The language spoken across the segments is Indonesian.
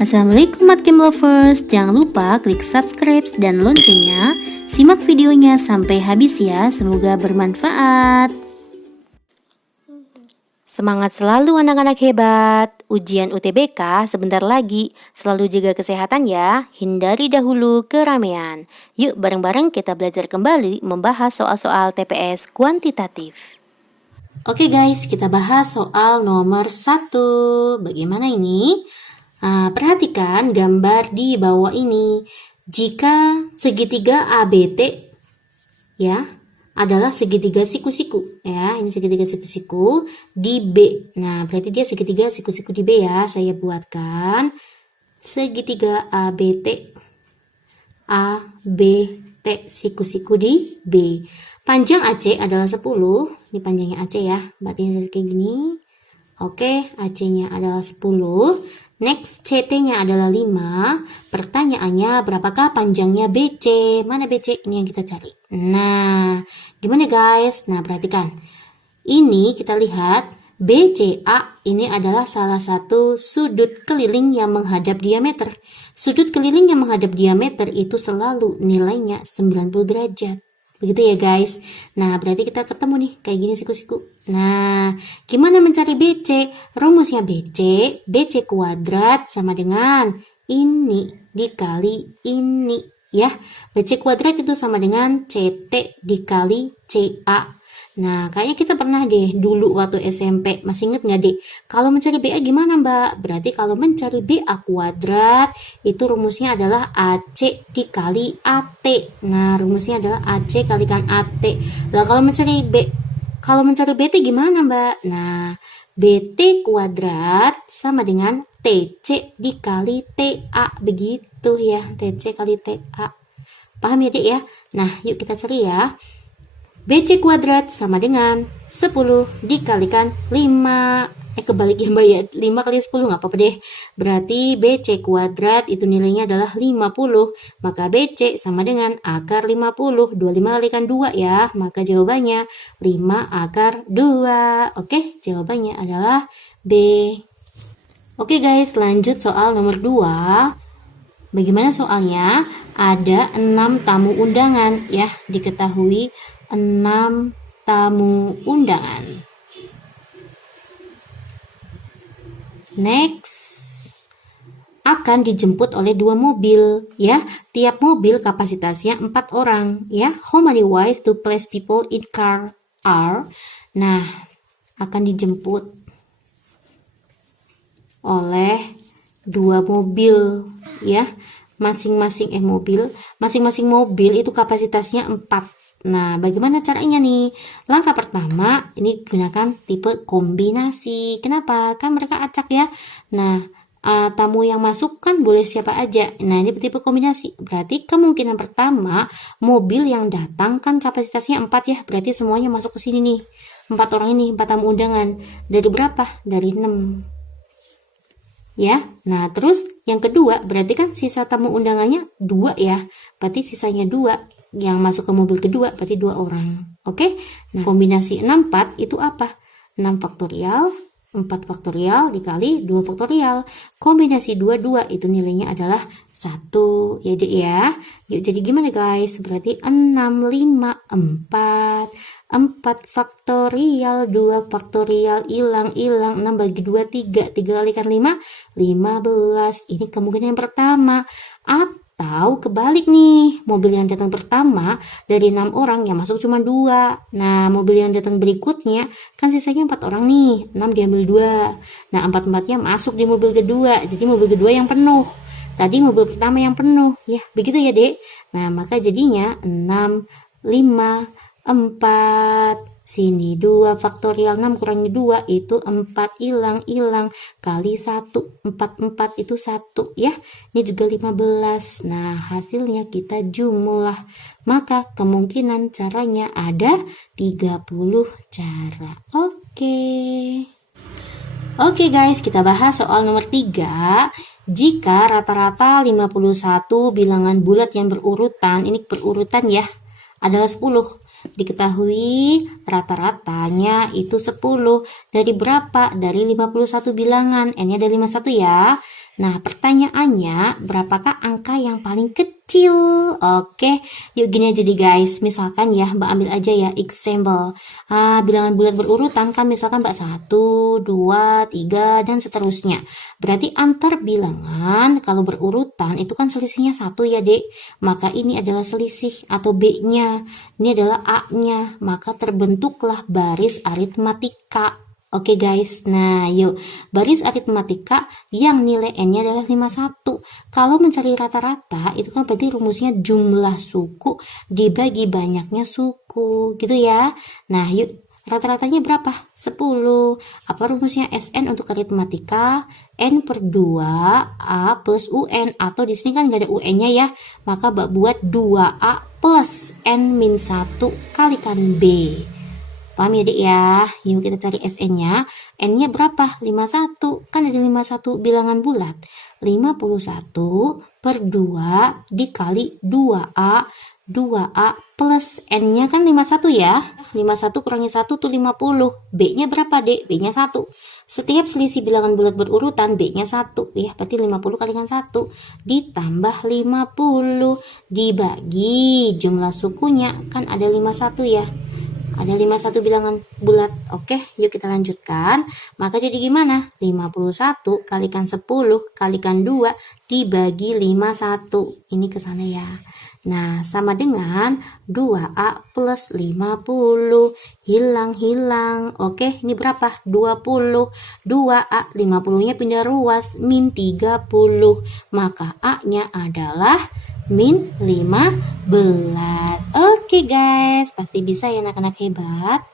Assalamualaikum Matkim Lovers, jangan lupa klik subscribe dan loncengnya. Simak videonya sampai habis ya, semoga bermanfaat. Semangat selalu anak-anak hebat. Ujian UTBK sebentar lagi. Selalu jaga kesehatan ya, hindari dahulu keramaian. Yuk bareng-bareng kita belajar kembali membahas soal-soal TPS kuantitatif. Oke guys, kita bahas soal nomor 1. Bagaimana ini? Perhatikan gambar di bawah ini. Jika segitiga ABT ya adalah segitiga siku-siku ya, ini segitiga siku-siku di B. Nah, berarti dia segitiga siku-siku di B ya. Saya buatkan segitiga ABT siku-siku di B. Panjang AC adalah 10. Ini panjangnya AC ya. Berarti ini kayak gini. Oke, AC-nya adalah 10. Next, CT-nya adalah 5. Pertanyaannya, berapakah panjangnya BC? Mana BC? Ini yang kita cari. Nah, gimana guys? Nah, perhatikan. Ini kita lihat, BCA ini adalah salah satu sudut keliling yang menghadap diameter. Sudut keliling yang menghadap diameter itu selalu nilainya 90 derajat. Begitu ya guys. Nah, berarti kita ketemu nih kayak gini siku-siku. Nah, gimana mencari BC? Rumusnya BC kuadrat sama dengan ini dikali ini ya. BC kuadrat itu sama dengan CT dikali CA. Nah, kayaknya kita pernah deh dulu waktu SMP. Masih inget nggak dek? Kalau mencari BA gimana mbak? Berarti kalau mencari BA kuadrat, itu rumusnya adalah AC dikali AT. Nah, rumusnya adalah AC kalikan AT. Nah, kalau mencari BT gimana mbak? Nah, BT kuadrat sama dengan TC dikali TA. Begitu ya, TC kali TA. Paham ya dek ya? Nah, yuk kita cari ya. BC kuadrat sama dengan 10 dikalikan 5. Kebalik ya mbak ya, 5 kali 10 nggak apa-apa deh. Berarti BC kuadrat itu nilainya adalah 50. Maka BC sama dengan akar 50. 25 kalikan 2 ya. Maka jawabannya 5 akar 2. Oke, jawabannya adalah B. Oke guys, lanjut soal nomor 2. Bagaimana soalnya? Ada 6 tamu undangan ya, diketahui 6 tamu undangan. Next, akan dijemput oleh 2 mobil ya. Tiap mobil kapasitasnya 4 orang ya. How many ways to place people in car are? Nah, akan dijemput oleh 2 mobil ya. Masing-masing mobil itu kapasitasnya 4. Nah, bagaimana caranya nih? Langkah pertama, ini gunakan tipe kombinasi. Kenapa? Kan mereka acak ya. Nah, tamu yang masuk kan boleh siapa aja. Nah, ini tipe kombinasi. Berarti kemungkinan pertama, mobil yang datang kan kapasitasnya 4 ya. Berarti semuanya masuk ke sini nih. 4 orang ini, 4 tamu undangan. Dari berapa? Dari 6. Ya, nah terus yang kedua, berarti kan sisa tamu undangannya 2 ya. Berarti sisanya 2. Yang masuk ke mobil kedua berarti 2 orang. Oke? Nah, kombinasi 6 4 itu apa? 6 faktorial, 4 faktorial dikali 2 faktorial. Kombinasi 2 itu nilainya adalah 1. Ya, Dek ya. Yuk, jadi gimana guys? Berarti 6 5 4. 4 faktorial, 2 faktorial, hilang, 6 bagi 2 3 kalikan 5 15. Ini kemungkinan yang pertama. Atau kebalik nih, mobil yang datang pertama dari 6 orang yang masuk cuma 2. Nah, mobil yang datang berikutnya kan sisanya 4 orang nih, 6 diambil 2. Nah, 4-4-nya masuk di mobil kedua. Jadi mobil kedua yang penuh. Tadi mobil pertama yang penuh. Ya, begitu ya, Dek. Nah, maka jadinya 6 5 4. Sini 2 faktorial 6 kurangi 2 itu 4, hilang kali 1. 4 itu 1 ya. Ini juga 15. Nah, hasilnya kita jumlah. Maka kemungkinan caranya ada 30 cara. Oke guys, kita bahas soal nomor 3. Jika rata-rata 51 bilangan bulat yang berurutan, ini berurutan ya, adalah 10. Diketahui rata-ratanya itu 10. Dari berapa? Dari 51 bilangan. N-nya dari 51 ya. Nah, pertanyaannya, berapakah angka yang paling kecil? Oke, yuk gini aja deh guys. Misalkan ya, Mbak ambil aja ya example. Bilangan bulat berurutan kan misalkan Mbak 1, 2, 3, dan seterusnya. Berarti antar bilangan kalau berurutan itu kan selisihnya 1 ya dek. Maka ini adalah selisih atau B-nya. Ini adalah A-nya. Maka terbentuklah baris aritmatika. Oke guys, nah yuk baris aritmatika yang nilai N-nya adalah 51. Kalau mencari rata-rata itu kan berarti rumusnya jumlah suku dibagi banyaknya suku gitu ya. Nah yuk rata-ratanya berapa? 10. Apa rumusnya SN untuk aritmatika? N per 2 A plus UN, atau di sini kan nggak ada UN-nya ya, maka buat 2A plus N min 1 kalikan B. Paham ya dek ya? Yuk kita cari SN-nya. N-nya berapa? 51. Kan ada 51 bilangan bulat. 51 per 2 dikali 2A. 2A plus N-nya kan 51 ya. 51 kurangi 1 tuh 50. B-nya berapa dek? B-nya 1. Setiap selisih bilangan bulat berurutan B-nya 1. Ya, berarti 50 kalikan 1. Ditambah 50. Dibagi jumlah sukunya. Kan ada 51 ya. Ada 51 bilangan bulat. Oke, yuk kita lanjutkan. Maka jadi gimana? 51 kalikan 10 kalikan 2 dibagi 51. Ini ke sana ya. Nah, sama dengan 2A plus 50. Hilang-hilang. Oke, ini berapa? 20. 2A, 50-nya pindah ruas. Min 30. Maka A-nya adalah min 15. Oke guys, pasti bisa ya anak-anak hebat.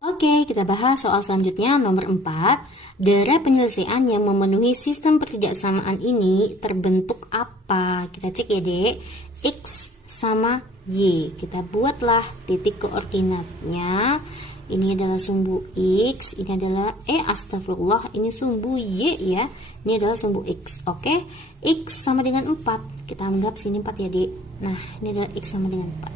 Oke, kita bahas soal selanjutnya nomor 4. Dari penyelesaian yang memenuhi sistem pertidaksamaan ini terbentuk apa? Kita cek ya dek. X sama Y. Kita buatlah titik koordinatnya. Ini adalah sumbu X, ini adalah astagfirullah, ini sumbu Y ya. Ini adalah sumbu X. Oke. X sama dengan 4. Kita anggap sini 4 ya, Dek. Nah, ini adalah X sama dengan 4.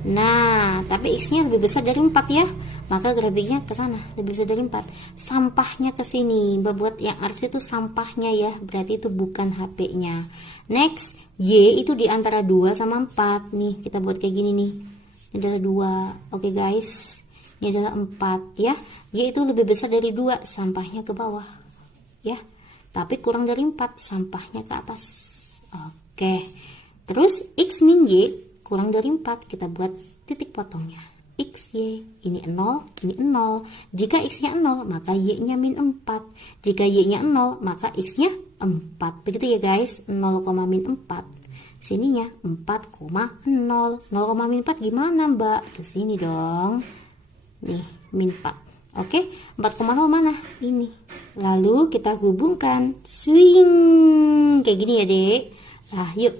Nah, tapi X-nya lebih besar dari 4 ya. Maka grafiknya ke sana, lebih besar dari 4. Sampahnya ke sini. Buat yang arti itu sampahnya ya. Berarti itu bukan HP-nya. Next, Y itu di antara 2 sama 4. Nih, kita buat kayak gini nih. Ini adalah 2. Oke, guys. Ini adalah 4 ya. Y itu lebih besar dari 2, sampahnya ke bawah. Ya. Tapi kurang dari 4, sampahnya ke atas. Oke. Terus X min Y kurang dari 4, kita buat titik potongnya. X, Y, ini 0, ini 0. Jika X-nya 0, maka Y-nya min 4. Jika Y-nya 0, maka X-nya 4. Begitu ya guys, 0, min 4. Sininya 4,0. 0, min 4 gimana mbak? Kesini dong. Nih, min 4. Oke, 4,0 mana? Ini. Lalu kita hubungkan. Swing. Kayak gini ya, Dek. Nah, yuk.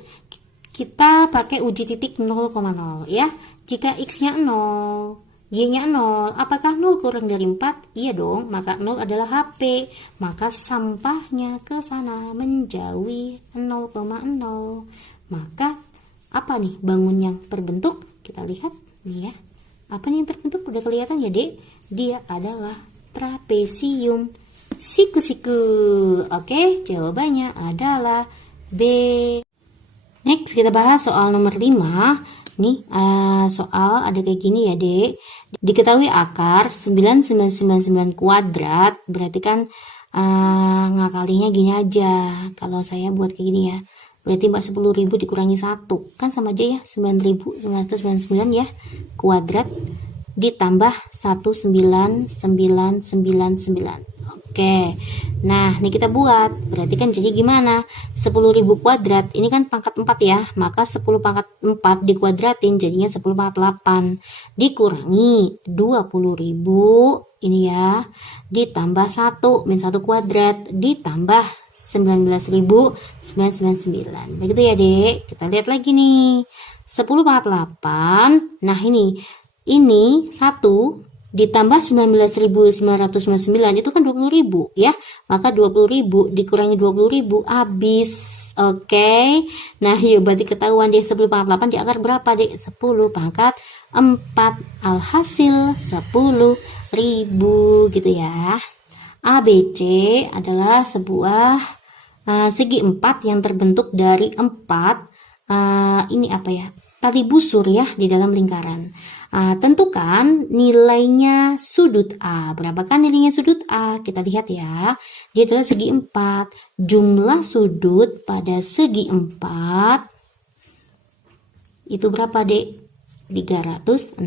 Kita pakai uji titik 0,0 ya. Jika X-nya 0, Y-nya 0, apakah 0 kurang dari 4? Iya dong, maka 0 adalah HP. Maka sampahnya ke sana menjauhi 0,0. Maka apa nih bangun yang terbentuk? Kita lihat nih ya. Apa nih yang terbentuk? Udah kelihatan ya, Dek? Dia adalah trapesium. Siku-siku. Oke, jawabannya adalah B. Next, kita bahas soal nomor 5. Nih, soal ada kayak gini ya, Dek. Diketahui akar 9999 kuadrat, berarti kan ngakalinya gini aja. Kalau saya buat kayak gini ya. Berarti 10.000 dikurangi 1. Kan sama aja ya, 9.999 ya. Kuadrat ditambah 19999. Oke. Nah, ini kita buat. Berarti kan jadi gimana? 10.000 kuadrat. Ini kan pangkat 4 ya. Maka 10 pangkat 4 dikuadratin jadinya 10 pangkat 8. Dikurangi 20.000 ini ya. Ditambah 1 min 1 kuadrat ditambah 19.999. Begitu ya, Dek. Kita lihat lagi nih. 10 pangkat 8. Nah, ini 1 ditambah 19.999 itu kan 20.000 ya. Maka 20.000 dikurangi 20.000 habis. Oke. Nah, yuk berarti ketahuan deh 10 pangkat 8 di akar berapa, Dek? 10 pangkat 4. Alhasil 10.000 gitu ya. ABC adalah sebuah segi 4 yang terbentuk dari 4 ini apa ya? Tali busur ya di dalam lingkaran. Tentukan nilainya sudut A. Berapakah nilainya sudut A? Kita lihat ya. Dia adalah segi 4. Jumlah sudut pada segi 4 itu berapa, Dek? 360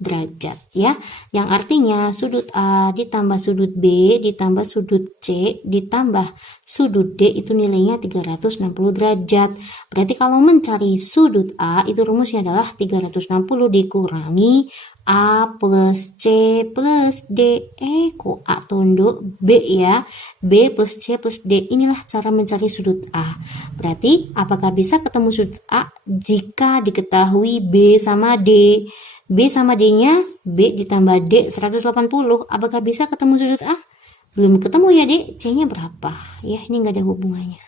derajat ya. Yang artinya sudut A ditambah sudut B ditambah sudut C ditambah sudut D itu nilainya 360 derajat. Berarti kalau mencari sudut A itu rumusnya adalah 360 dikurangi A plus C plus D. Kok A tondo B ya? B plus C plus D. Inilah cara mencari sudut A. Berarti apakah bisa ketemu sudut A jika diketahui B sama D? B sama D-nya B ditambah D 180. Apakah bisa ketemu sudut A? Belum ketemu ya, Dek. C-nya berapa? Ya, ini nggak ada hubungannya.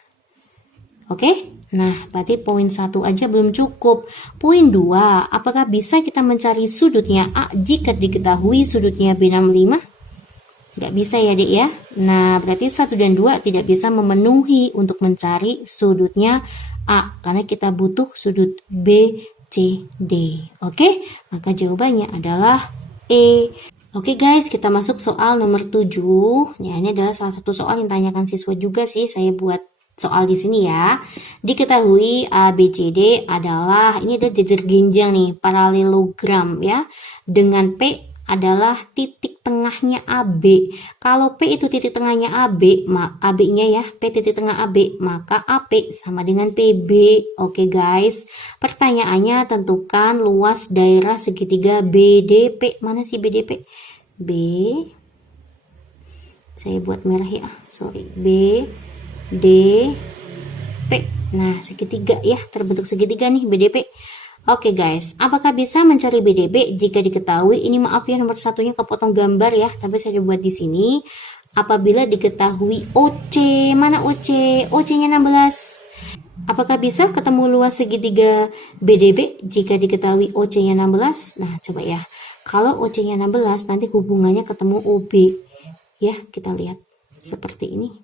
Oke? Nah, berarti poin 1 aja belum cukup. Poin 2, apakah bisa kita mencari sudutnya A jika diketahui sudutnya B65? Nggak bisa ya, Dek ya. Nah, berarti 1 dan 2 tidak bisa memenuhi untuk mencari sudutnya A. Karena kita butuh sudut B, C, D. Oke? Maka jawabannya adalah E. Oke guys, kita masuk soal nomor 7. Ya, ini adalah salah satu soal yang tanyakan siswa juga sih. Saya buat soal di sini ya. Diketahui A, B, C, D adalah, ini ada jejer genjang nih, paralelogram ya. Dengan P adalah titik tengahnya AB. Kalau P itu titik tengahnya AB, AB-nya ya, P titik tengah AB, maka AP sama dengan PB. Oke guys, pertanyaannya tentukan luas daerah segitiga BDP. Mana sih BDP? B, saya buat merah ya, sorry, B, D, P. Nah, segitiga ya, terbentuk segitiga nih BDP. Oke guys, apakah bisa mencari BDP jika diketahui, ini maaf ya nomor satunya kepotong gambar ya, tapi saya buat di sini. Apabila diketahui OC, mana OC? OC-nya 16. Apakah bisa ketemu luas segitiga BDP jika diketahui OC-nya 16? Nah, coba ya. Kalau OC-nya 16, nanti hubungannya ketemu OB. Ya, kita lihat seperti ini.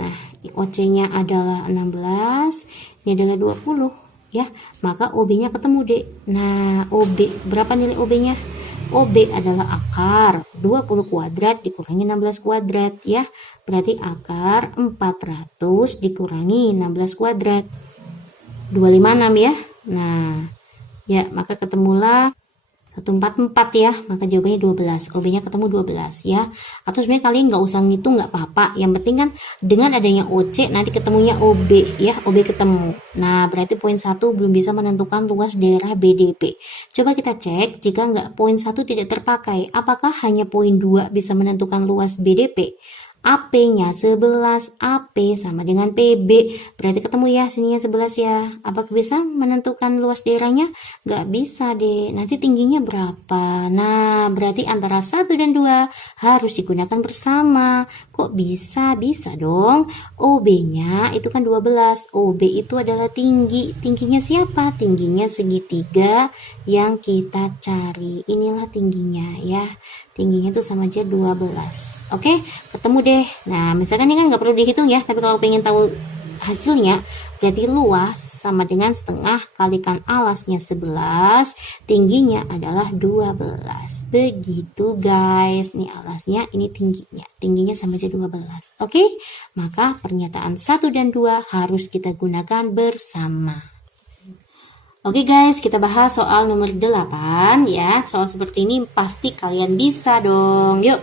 Nah, OC-nya adalah 16, ini adalah 20. Ya, maka OB-nya ketemu, Dek. Nah, OB, berapa nilai OB-nya? OB adalah akar 20 kuadrat dikurangi 16 kuadrat ya. Berarti akar 400 dikurangi 16 kuadrat. 256 ya. Nah, ya, maka ketemulah 144 ya, maka jawabannya 12. OB-nya ketemu 12 ya. Atau sebenarnya kalian nggak usah ngitung, nggak apa-apa. Yang penting kan dengan adanya OC nanti ketemunya OB ya, OB ketemu. Nah, berarti poin 1 belum bisa menentukan luas daerah BDP. Coba kita cek jika nggak poin 1 tidak terpakai, apakah hanya poin 2 bisa menentukan luas BDP? AP-nya 11, AP sama dengan PB. Berarti ketemu ya, sininya 11 ya. Apakah bisa menentukan luas daerahnya? Nggak bisa deh. Nanti tingginya berapa? Nah, berarti antara 1 dan 2 harus digunakan bersama. Kok bisa? Bisa dong. OB-nya itu kan 12. OB itu adalah tinggi. Tingginya siapa? Tingginya segitiga yang kita cari. Inilah tingginya ya. Tingginya itu sama aja 12. Oke, ketemu deh. Nah, misalkan ini kan nggak perlu dihitung ya, tapi kalau pengen tahu hasilnya, berarti luas sama dengan setengah kalikan alasnya 11, tingginya adalah 12. Begitu guys. Ini alasnya, ini tingginya. Tingginya sama aja 12. Oke, maka pernyataan 1 dan 2 harus kita gunakan bersama. Oke guys, kita bahas soal nomor 8 ya. Soal seperti ini pasti kalian bisa dong. Yuk,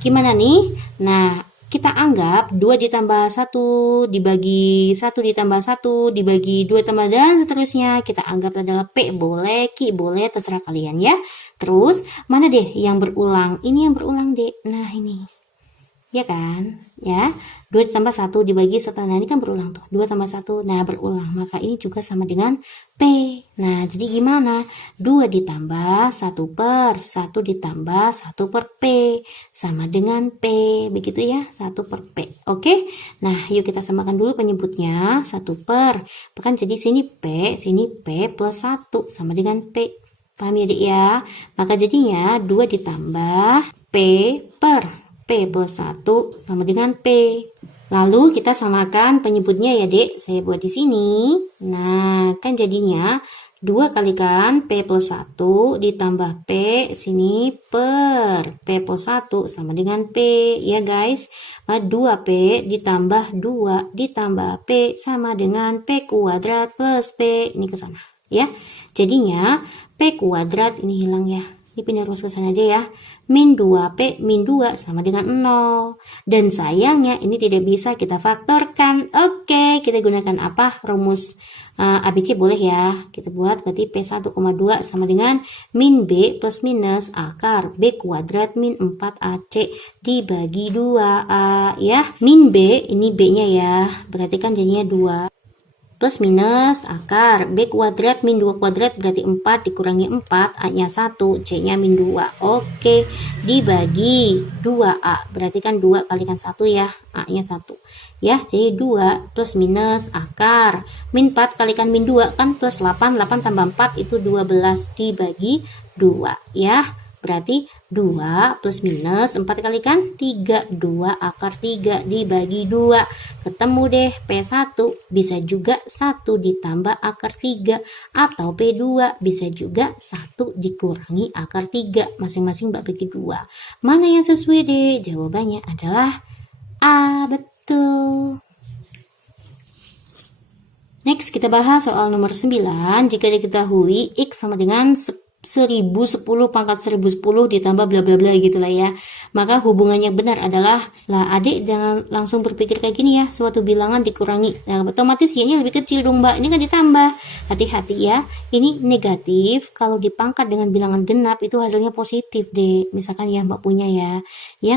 gimana nih? Nah, kita anggap 2 ditambah 1 dibagi 1 ditambah 1 dibagi 2 tambah dan seterusnya. Kita anggap adalah P, boleh, Q, boleh, terserah kalian ya. Terus, mana deh yang berulang? Ini yang berulang deh. Nah, ini. Ya kan? Ya, 2 ditambah 1 dibagi 1. Nah, ini kan berulang tuh. 2 tambah 1, nah berulang. Maka ini juga sama dengan P. Nah, jadi gimana? 2 ditambah 1 per 1 ditambah 1 per P. Sama dengan P. Begitu ya, 1 per P. Oke? Nah, yuk kita samakan dulu penyebutnya. 1 per. Bahkan jadi sini P plus 1. Sama dengan P. Paham ya, Dik ya? Maka jadinya 2 ditambah P per P plus 1 sama dengan P. Lalu kita samakan penyebutnya ya dek, saya buat di sini. Nah, kan jadinya 2 kalikan P plus 1 ditambah P sini per P plus 1 sama dengan P ya guys. 2P ditambah 2 ditambah P sama dengan P kuadrat plus P. Ini ke sana ya. Jadinya P kuadrat ini hilang ya. Dipindah rumus ke sana aja ya. Min 2P min 2 sama dengan 0. Dan sayangnya ini tidak bisa kita faktorkan. Oke, kita gunakan apa? Rumus ABC boleh ya. Kita buat berarti P1,2 sama dengan min B plus minus akar B kuadrat min 4AC dibagi 2A ya. Min B, ini B-nya ya. Berarti kan jadinya 2. Plus minus akar B kuadrat min 2 kuadrat berarti 4 dikurangi 4 A-nya 1 C-nya min 2. Oke, dibagi 2A berarti kan 2 kalikan 1 ya, A-nya 1 ya. Jadi 2 plus minus akar min 4 kalikan min 2 kan plus 8 tambah 4 itu 12 dibagi 2 ya. Berarti 2 plus minus 4 kalikan 3, 2 akar 3 dibagi 2. Ketemu deh P1 bisa juga 1 ditambah akar 3 atau P2 bisa juga 1 dikurangi akar 3. Masing-masing Mbak bagi 2. Mana yang sesuai deh? Jawabannya adalah A, betul. Next kita bahas soal nomor 9. Jika diketahui X sama dengan 1010 pangkat 1010 ditambah bla bla bla gitulah ya, maka hubungannya benar adalah, lah adik jangan langsung berpikir kayak gini ya, suatu bilangan dikurangi, nah, otomatis y-nya lebih kecil dong Mbak, ini kan ditambah. Hati-hati ya, ini negatif kalau dipangkat dengan bilangan genap itu hasilnya positif deh. Misalkan ya Mbak punya ya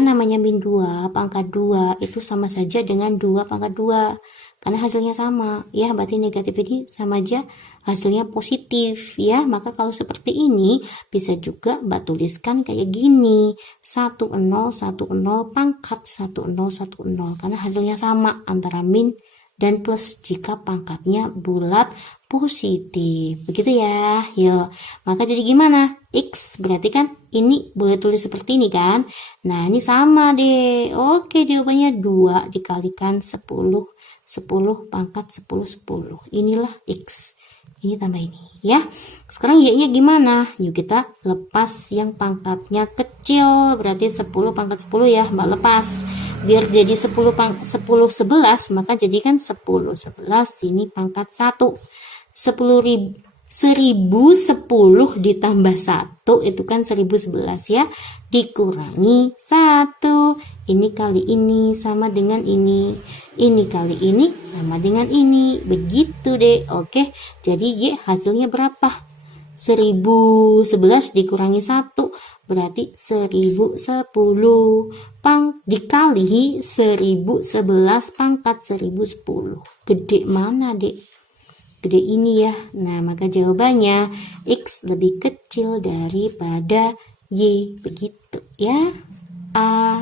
namanya min 2 pangkat 2 itu sama saja dengan 2 pangkat 2 karena hasilnya sama ya, berarti negatif ini sama aja hasilnya positif ya. Maka kalau seperti ini bisa juga Mbak tuliskan kayak gini, 1010 pangkat 1010 karena hasilnya sama antara min dan plus jika pangkatnya bulat positif, begitu ya. Yo, maka jadi gimana? X berarti kan ini boleh tulis seperti ini kan. Nah ini sama deh. Oke, jawabannya 2 dikalikan 10 pangkat 10 inilah X, ini tambah ini ya. Sekarang y-nya gimana? Yuk kita lepas yang pangkatnya kecil, berarti 10 pangkat 10 ya Mbak lepas biar jadi 10 11, maka jadikan 10 11 ini pangkat 1. 10.010 ditambah 1 itu kan 1011 ya, dikurangi 1, ini kali ini sama dengan ini kali ini sama dengan ini, begitu deh. Oke, jadi Y hasilnya berapa? 1011 dikurangi 1 berarti 1010 dikali 1011 pangkat 1010. Gede mana dek? Gede ini ya. Nah maka jawabannya X lebih kecil daripada Y, begitu ya. A.